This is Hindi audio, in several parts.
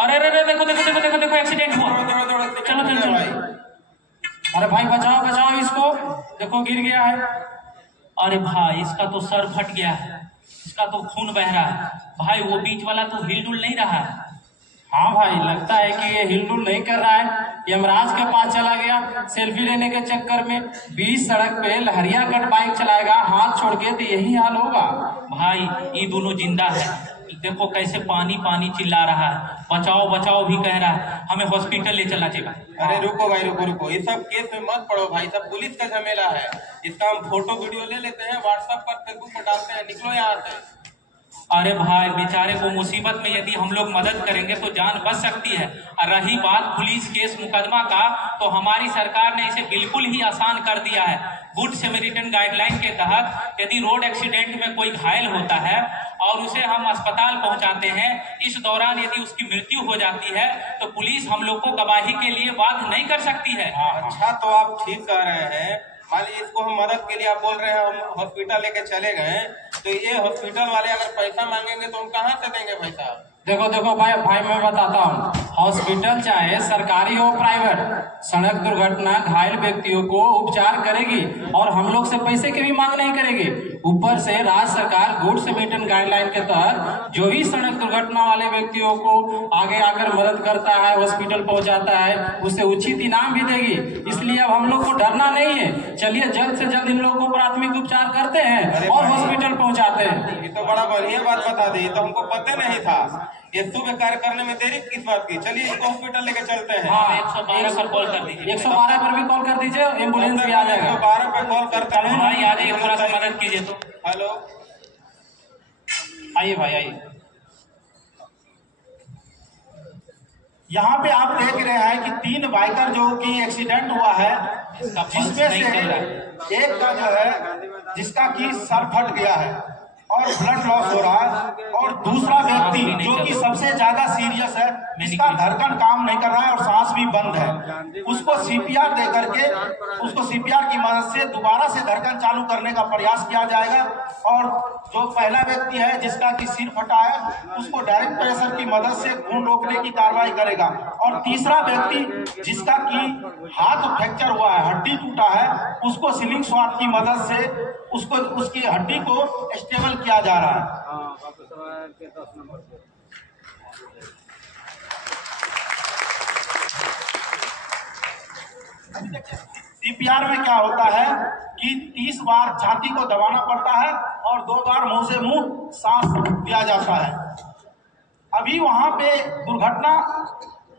अरे अरे देखो देखो देखो देखो देखो एक्सीडेंट हुआ। चलो चलो चलो। अरे भाई बचाओ बचाओ इसको, देखो गिर गया है। अरे भाई इसका तो सर फट गया है, इसका तो खून बह रहा है। भाई वो बीच वाला तो हिलडुल नहीं रहा है। हाँ भाई, लगता है कि ये हिलडुल नहीं कर रहा है, यमराज के पास चला गया सेल्फी लेने के चक्कर में। बीच सड़क पे लहरिया कट बाइक चलाएगा, हाथ छोड़ के, तो यही हाल होगा। भाई ये दोनों जिंदा है, देखो कैसे पानी पानी चिल्ला रहा है, बचाओ बचाओ भी कह रहा है, हमें हॉस्पिटल ले चला जाएगा। अरे रुको भाई रुको रुको, इस सब केस में मत पड़ो भाई, सब पुलिस का झमेला है। इसका हम फोटो वीडियो ले लेते हैं, व्हाट्सएप पर फेसबुक पर डालते हैं, निकलो यहाँ से। अरे भाई बेचारे को मुसीबत में यदि हम लोग मदद करेंगे तो जान बच सकती है। और रही बात पुलिस केस मुकदमा का, तो हमारी सरकार ने इसे बिल्कुल ही आसान कर दिया है। गुड सैमरिटन गाइडलाइन के तहत यदि रोड एक्सीडेंट में कोई घायल होता है और उसे हम अस्पताल पहुंचाते हैं, इस दौरान यदि उसकी मृत्यु हो जाती है तो पुलिस हम लोग को गवाही के लिए बाध्य नहीं कर सकती है। अच्छा, तो आप ठीक कह रहे हैं। मान लीजिए इसको हम मदद के लिए आप बोल रहे हैं, हम हॉस्पिटल लेके चले गए, तो ये हॉस्पिटल वाले अगर पैसा मांगेंगे तो हम कहाँ से देंगे पैसा? देखो देखो भाई मैं बताता हूँ, हॉस्पिटल चाहे सरकारी हो प्राइवेट, सड़क दुर्घटना घायल व्यक्तियों को उपचार करेगी और हम लोग से पैसे की भी मांग नहीं करेगी। ऊपर से राज्य सरकार गुड सैमरिटन गाइडलाइन के तहत जो भी सड़क दुर्घटना वाले व्यक्तियों को आगे आकर मदद करता है, हॉस्पिटल पहुंचाता है, उसे उचित इनाम भी देगी। इसलिए अब हम लोग को डरना नहीं है। चलिए जल्द से जल्द इन लोगों को प्राथमिक उपचार करते हैं और हॉस्पिटल पहुंचाते हैं। ये तो बड़ा बढ़िया बात बता दी, तो हमको पता नहीं था। ये शुभ कार्य करने में देरी किस बात की? चलिए इसको हॉस्पिटल लेके चलते हैं। हाँ 112 पर कॉल कर दीजिए, 112 पर भी कॉल कर दीजिए, एम्बुलेंस भी आ जाएगा। 112 पे कॉल करते हैं। भाई आ जाइए, थोड़ा सा मदद कीजिए तो। हेलो, आइए भाई आइए। यहाँ पे आप देख रहे हैं कि 3 बाइकर जो कि एक्सीडेंट हुआ है, जिसमें से एक का जो है जिसका कि सर फट गया है और ब्लड लॉस हो रहा है, और दूसरा व्यक्ति जो कि सबसे ज्यादा सीरियस है, जिसका धड़कन काम नहीं कर रहा है और सांस भी बंद है, उसको सीपीआर दे करके उसको सीपीआर की मदद से दोबारा से धड़कन चालू करने का प्रयास किया जाएगा। और जो पहला व्यक्ति है जिसका कि सिर फटा है, उसको डायरेक्ट प्रेशर की मदद से खून रोकने की कार्रवाई करेगा। और तीसरा व्यक्ति जिसका कि हाथ फ्रैक्चर हुआ है, हड्डी टूटा है, उसको स्लिंग शॉट की मदद से उसको उसकी हड्डी को स्टेबल किया जा रहा है। सीपीआर में क्या होता है कि 30 बार छाती को दबाना पड़ता है और 2 बार मुंह से मुंह सांस दिया जाता है। अभी वहां पे दुर्घटना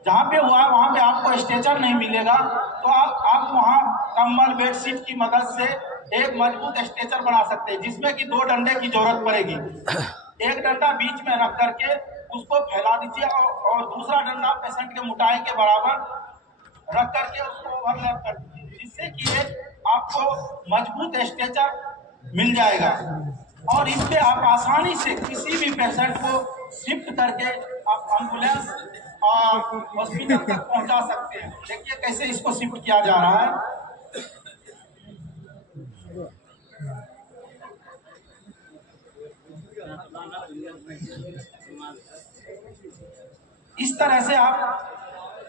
जहां पे हुआ है वहां पे आपको स्ट्रेचर नहीं मिलेगा, तो आप वहां कंबल बेडशीट की मदद से एक मजबूत स्ट्रेचर बना सकते हैं, जिसमें कि 2 डंडे की जरूरत पड़ेगी। एक डंडा बीच में रख करके उसको फैला दीजिए और दूसरा डंडा पेशेंट के मोटाई के बराबर रख करके उसको ओवरलैप कर दीजिए, जिससे कि आपको मजबूत स्ट्रेचर मिल जाएगा और इससे आप आसानी से किसी भी पेशेंट को शिफ्ट करके आप एम्बुलेंस और हॉस्पिटल तक पहुंचा सकते हैं। देखिए कैसे इसको शिफ्ट किया जा रहा है। इस तरह से आप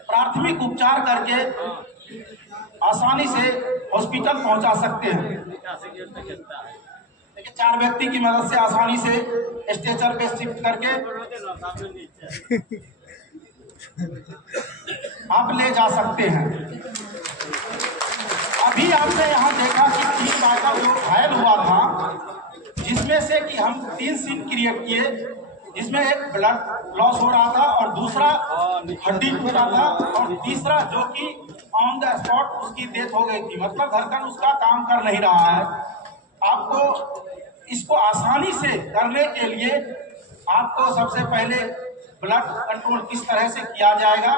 प्राथमिक उपचार करके आसानी से हॉस्पिटल पहुंचा सकते हैं। देखिए 4 व्यक्ति की मदद से आसानी से स्ट्रेचर पे शिफ्ट करके आप ले जा सकते हैं। अभी आपने यहाँ देखा कि 3 बाइकर जो घायल हुआ था, जिसमें से कि हम 3 सीन क्रिएट किए, जिसमें एक ब्लड लॉस हो रहा था और दूसरा हड्डी टूटा था और तीसरा जो कि ऑन द स्पॉट उसकी डेथ हो गई थी, मतलब धड़कन उसका काम कर नहीं रहा है। आपको इसको आसानी से करने के लिए आपको सबसे पहले ब्लड कंट्रोल किस तरह से किया जाएगा,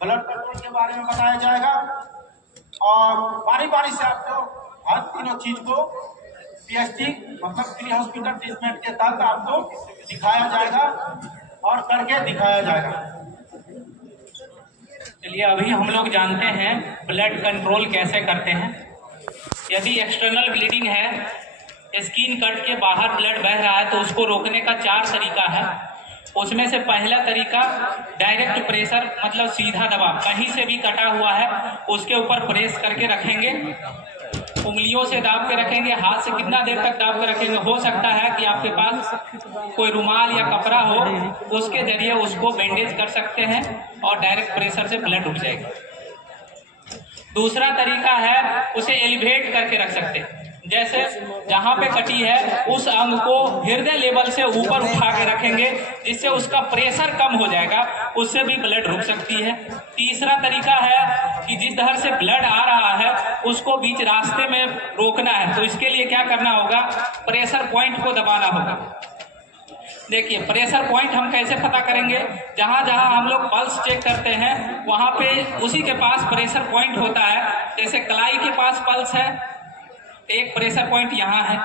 ब्लड कंट्रोल के बारे में बताया जाएगा और बारी बारी से आपको हर तीनों चीज को पीएचडी मतलब प्री हॉस्पिटल ट्रीटमेंट के तहत आपको दिखाया जाएगा और करके दिखाया जाएगा। चलिए अभी हम लोग जानते हैं ब्लड कंट्रोल कैसे करते हैं। यदि एक्सटर्नल ब्लीडिंग है, स्किन कट के बाहर ब्लड बह रहा है, तो उसको रोकने का 4 तरीका है। उसमें से पहला तरीका डायरेक्ट प्रेशर, मतलब सीधा दबाव, कहीं से भी कटा हुआ है उसके ऊपर प्रेस करके रखेंगे, उंगलियों से दाब के रखेंगे। हाथ से कितना देर तक दाब के रखेंगे? हो सकता है कि आपके पास कोई रुमाल या कपड़ा हो, उसके जरिए उसको बैंडेज कर सकते हैं और डायरेक्ट प्रेशर से ब्लड रुक जाएगा। दूसरा तरीका है उसे एलिवेट करके रख सकते हैं, जैसे जहां पे कटी है उस अंग को हृदय लेवल से ऊपर उठा के रखेंगे, जिससे उसका प्रेशर कम हो जाएगा, उससे भी ब्लड रुक सकती है। तीसरा तरीका है कि जिस धर से ब्लड आ रहा है उसको बीच रास्ते में रोकना है, तो इसके लिए क्या करना होगा? प्रेशर पॉइंट को दबाना होगा। देखिए प्रेशर पॉइंट हम कैसे पता करेंगे? जहां जहां हम लोग पल्स चेक करते हैं वहां पे उसी के पास प्रेशर पॉइंट होता है। जैसे कलाई के पास पल्स है, एक प्रेशर पॉइंट यहाँ है,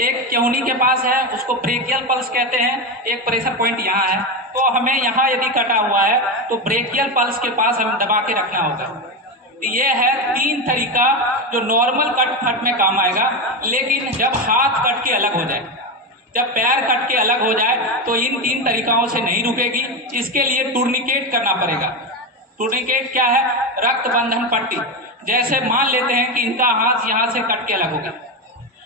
एक केहूनी के पास है, उसको ब्रेकियल पल्स कहते हैं, एक प्रेशर पॉइंट यहाँ है। तो हमें यहाँ यदि कटा हुआ है तो ब्रेकियल पल्स के पास हमें दबा के रखना होगा। ये है 3 तरीका जो नॉर्मल कट फट में काम आएगा, लेकिन जब हाथ कट के अलग हो जाए, जब पैर कट के अलग हो जाए तो इन 3 तरीकाओं से नहीं रुकेगी। इसके लिए टूर्निकेट करना पड़ेगा। टूर्निकेट क्या है? रक्त बंधन पट्टी। जैसे मान लेते हैं कि इनका हाथ यहाँ से कट के अलग हो गया,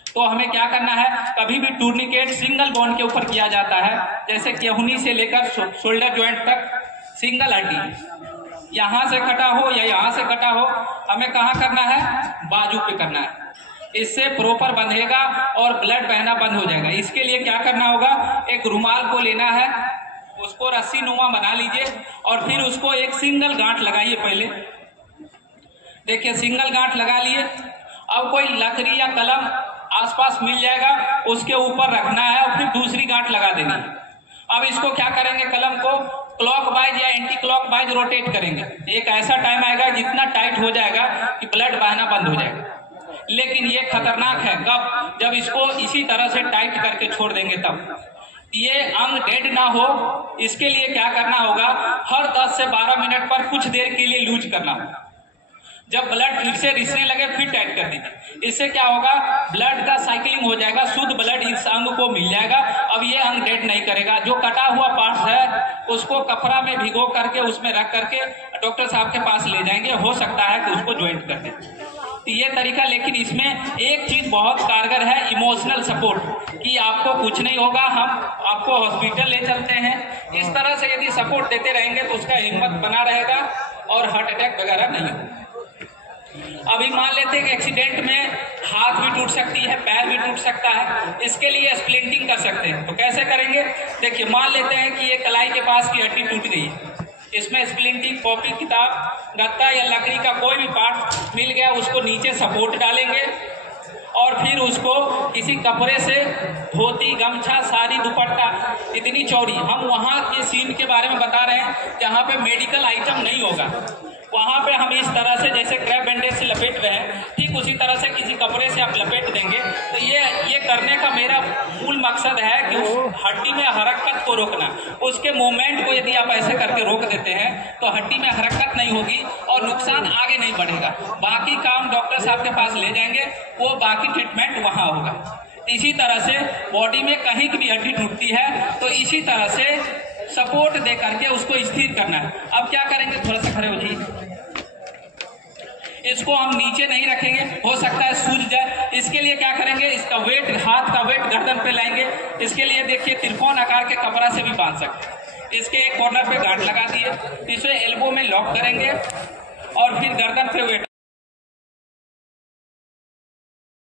तो हमें क्या करना है? कभी भी टूर्निकेट सिंगल बोन के ऊपर किया जाता है, जैसे केहूनी से लेकर शोल्डर ज्वाइंट तक सिंगल हड्डी, यहाँ से कटा हो या यहाँ से कटा हो, हमें कहाँ करना है? बाजू पे करना है। इससे प्रॉपर बंधेगा और ब्लड बहना बंद हो जाएगा। इसके लिए क्या करना होगा? एक रुमाल को लेना है, उसको रस्सी नुमा बना लीजिए और फिर उसको एक सिंगल गांठ लगाइए। पहले देखिए सिंगल गांठ लगा लिए। अब कोई लकड़ी या कलम आसपास मिल जाएगा, उसके ऊपर रखना है और फिर दूसरी गांठ लगा देनी है। अब इसको क्या करेंगे? कलम को क्लॉकवाइज या एंटी क्लॉकवाइज रोटेट करेंगे। एक ऐसा टाइम आएगा जितना टाइट हो जाएगा कि ब्लड बहना बंद हो जाएगा। लेकिन ये खतरनाक है कब? जब इसको इसी तरह से टाइट करके छोड़ देंगे तब। ये अंग डेड ना हो, इसके लिए क्या करना होगा? हर 10 से 12 मिनट पर कुछ देर के लिए लूज करना होगा। जब ब्लड फिर से रिसने लगे फिर टाइट कर दीजिए। इससे क्या होगा? ब्लड का साइकिलिंग हो जाएगा, शुद्ध ब्लड इस अंग को मिल जाएगा। अब ये अंग डेड नहीं करेगा। जो कटा हुआ पार्ट है उसको कपड़ा में भिगो करके उसमें रख करके डॉक्टर साहब के पास ले जाएंगे, हो सकता है कि उसको ज्वाइंट कर दें। ये तरीका, लेकिन इसमें एक चीज बहुत कारगर है, इमोशनल सपोर्ट, कि आपको कुछ नहीं होगा, हम आपको हॉस्पिटल ले चलते हैं। इस तरह से यदि सपोर्ट देते रहेंगे तो उसका हिम्मत बना रहेगा और हार्ट अटैक वगैरह नहीं होगा। अभी मान लेते हैं कि एक्सीडेंट में हाथ भी टूट सकती है, पैर भी टूट सकता है। इसके लिए स्प्लिंटिंग कर सकते हैं। तो कैसे करेंगे? देखिए मान लेते हैं कि ये कलाई के पास की हड्डी टूट गई है, इसमें स्प्लिंटिंग, कॉपी, किताब, गत्ता या लकड़ी का कोई भी पार्ट मिल गया, उसको नीचे सपोर्ट डालेंगे और फिर उसको किसी कपड़े से, धोती, गमछा, साड़ी, दुपट्टा, इतनी चौड़ी, हम वहां के सीन के बारे में बता रहे हैं जहां पे मेडिकल आइटम नहीं होगा, वहां पे हम इस तरह से जैसे क्रैप बैंडेज से लपेट रहे हैं, ठीक उसी तरह से किसी कपड़े से आप लपेट देंगे। तो ये करने का मेरा मूल मकसद है कि उस हड्डी में हरकत को रोकना। उसके मूवमेंट को यदि आप ऐसे करके रोक देते हैं तो हड्डी में हरकत नहीं होगी और नुकसान आगे नहीं बढ़ेगा। बाकी काम डॉक्टर साहब के पास ले जाएंगे, वो बाकी ट्रीटमेंट वहां होगा। इसी तरह से बॉडी में कहीं की भी हड्डी टूटती है तो इसी तरह से सपोर्ट दे करके उसको स्थिर करना है। अब क्या करेंगे? थोड़ा सा खड़े हो जाइए। इसको हम नीचे नहीं रखेंगे, हो सकता है सूज जाए। इसके लिए क्या करेंगे? इसका वेट, हाथ का वेट गर्दन पे लाएंगे। इसके लिए देखिए त्रिकोण आकार के कपड़ा से भी बांध सकते हैं। इसके एक कॉर्नर पे गांठ लगा दिए, इसे एल्बो में लॉक करेंगे और फिर गर्दन पे वेट